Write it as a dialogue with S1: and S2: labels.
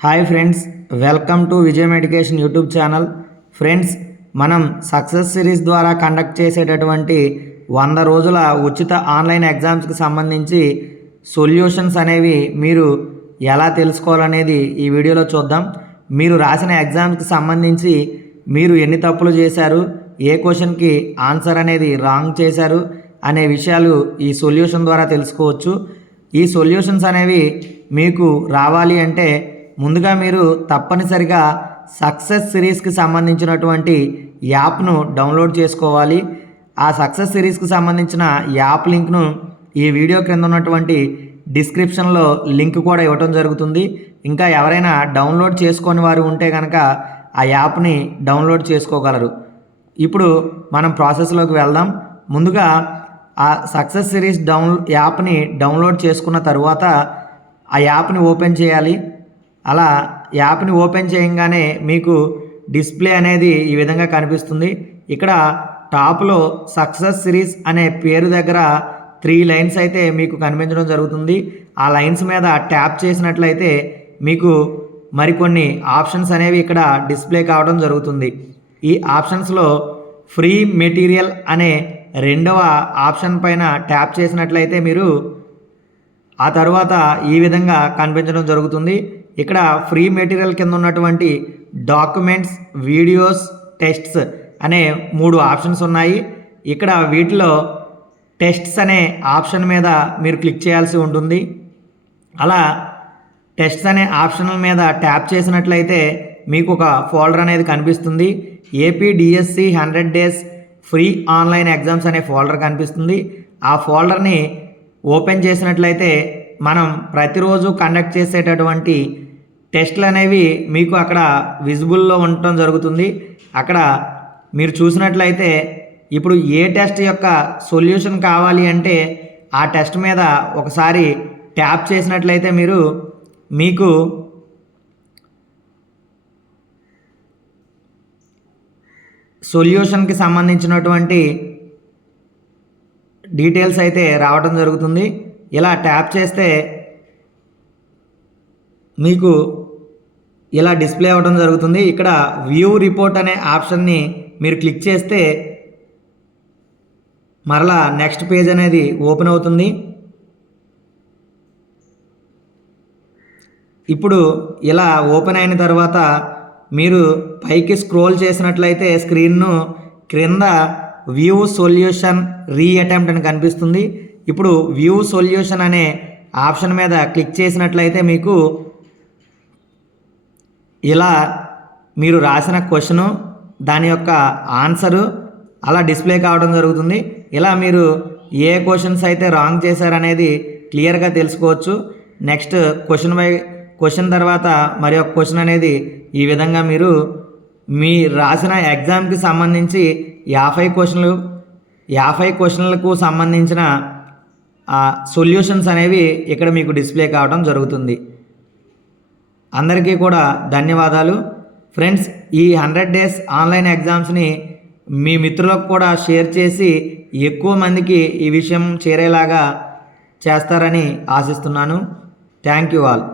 S1: Hi friends welcome to Vijayam education YouTube channel. Friends మనం success series ద్వారా conduct చేసేటటువంటి వంద రోజుల ఉచిత ఆన్లైన్ ఎగ్జామ్స్కి సంబంధించి సొల్యూషన్స్ అనేవి మీరు ఎలా తెలుసుకోవాలనేది ఈ వీడియోలో చూద్దాం. మీరు రాసిన ఎగ్జామ్స్కి సంబంధించి మీరు ఎన్ని తప్పులు చేశారు ఏ క్వశ్చన్కి ఆన్సర్ అనేది రాంగ్ చేశారు అనే విషయాలు ఈ సొల్యూషన్ ద్వారా తెలుసుకోవచ్చు. ఈ సొల్యూషన్స్ అనేవి మీకు రావాలి అంటే ముందుగా మీరు తప్పనిసరిగా సక్సెస్ సిరీస్కి సంబంధించినటువంటి యాప్ను డౌన్లోడ్ చేసుకోవాలి. ఆ సక్సెస్ సిరీస్కి సంబంధించిన యాప్ లింక్ను ఈ వీడియో క్రింద ఉన్నటువంటి డిస్క్రిప్షన్లో లింక్ కూడా ఇవ్వటం జరుగుతుంది. ఇంకా ఎవరైనా డౌన్లోడ్ చేసుకొని వారు ఉంటే కనుక ఆ యాప్ని డౌన్లోడ్ చేసుకోగలరు. ఇప్పుడు మనం ప్రాసెస్లోకి వెళ్దాం. ముందుగా ఆ సక్సెస్ సిరీస్ డౌన్ యాప్ని డౌన్లోడ్ చేసుకున్న తర్వాత ఆ యాప్ని ఓపెన్ చేయాలి. అలా యాప్ని ఓపెన్ చేయగానే మీకు డిస్ప్లే అనేది ఈ విధంగా కనిపిస్తుంది. ఇక్కడ టాప్లో సక్సెస్ సిరీస్ అనే పేరు దగ్గర త్రీ లైన్స్ అయితే మీకు కనిపించడం జరుగుతుంది. ఆ లైన్స్ మీద ట్యాప్ చేసినట్లయితే మీకు మరికొన్ని ఆప్షన్స్ అనేవి ఇక్కడ డిస్ప్లే కావడం జరుగుతుంది. ఈ ఆప్షన్స్లో ఫ్రీ మెటీరియల్ అనే రెండవ ఆప్షన్ పైన ట్యాప్ చేసినట్లయితే మీరు ఆ తర్వాత ఈ విధంగా కనిపించడం జరుగుతుంది. ఇక్కడ ఫ్రీ మెటీరియల్ కింద ఉన్నటువంటి డాక్యుమెంట్స్ వీడియోస్ టెస్ట్స్ అనే మూడు ఆప్షన్స్ ఉన్నాయి. ఇక్కడ వీటిలో టెస్ట్స్ అనే ఆప్షన్ మీద మీరు క్లిక్ చేయాల్సి ఉంటుంది. అలా టెస్ట్స్ అనే ఆప్షన్ మీద ట్యాప్ చేసినట్లయితే మీకు ఒక ఫోల్డర్ అనేది కనిపిస్తుంది. AP DSC hundred days free online exams అనే ఫోల్డర్ కనిపిస్తుంది. ఆ ఫోల్డర్ని ఓపెన్ చేసినట్లయితే మనం ప్రతిరోజు కండక్ట్ చేసేటటువంటి టెస్ట్లు అనేవి మీకు అక్కడ విజిబుల్లో ఉండటం జరుగుతుంది. అక్కడ మీరు చూసినట్లయితే ఇప్పుడు ఏ టెస్ట్ యొక్క సొల్యూషన్ కావాలి అంటే ఆ టెస్ట్ మీద ఒకసారి ట్యాప్ చేసినట్లయితే మీరు మీకు సొల్యూషన్కి సంబంధించినటువంటి డీటెయిల్స్ అయితే రావడం జరుగుతుంది. ఇలా ట్యాప్ చేస్తే మీకు ఇలా డిస్ప్లే అవ్వడం జరుగుతుంది. ఇక్కడ వ్యూ రిపోర్ట్ అనే ఆప్షన్ని మీరు క్లిక్ చేస్తే మరలా నెక్స్ట్ పేజ్ అనేది ఓపెన్ అవుతుంది. ఇప్పుడు ఇలా ఓపెన్ అయిన తర్వాత మీరు పైకి స్క్రోల్ చేసినట్లయితే స్క్రీన్ను క్రింద వ్యూ సొల్యూషన్ రీ అటెంప్ట్ అని కనిపిస్తుంది. ఇప్పుడు వ్యూ సొల్యూషన్ అనే ఆప్షన్ మీద క్లిక్ చేసినట్లయితే మీకు ఇలా మీరు రాసిన క్వశ్చను దాని యొక్క ఆన్సరు అలా డిస్ప్లే కావడం జరుగుతుంది. ఇలా మీరు ఏ క్వశ్చన్స్ అయితే రాంగ్ చేశారనేది క్లియర్గా తెలుసుకోవచ్చు. నెక్స్ట్ క్వశ్చన్ బై క్వశ్చన్ తర్వాత మరి ఒక క్వశ్చన్ అనేది ఈ విధంగా మీరు మీ రాసిన ఎగ్జామ్కి సంబంధించి యాభై క్వశ్చన్లు యాభై క్వశ్చన్లకు సంబంధించిన సొల్యూషన్స్ అనేవి ఇక్కడ మీకు డిస్ప్లే కావడం జరుగుతుంది. అందరికీ కూడా ధన్యవాదాలు. ఫ్రెండ్స్ ఈ హండ్రెడ్ డేస్ ఆన్లైన్ ఎగ్జామ్స్ని మీ మిత్రులకు కూడా షేర్ చేసి ఎక్కువ మందికి ఈ విషయం చేరేలాగా చేస్తారని ఆశిస్తున్నాను. Thank you all.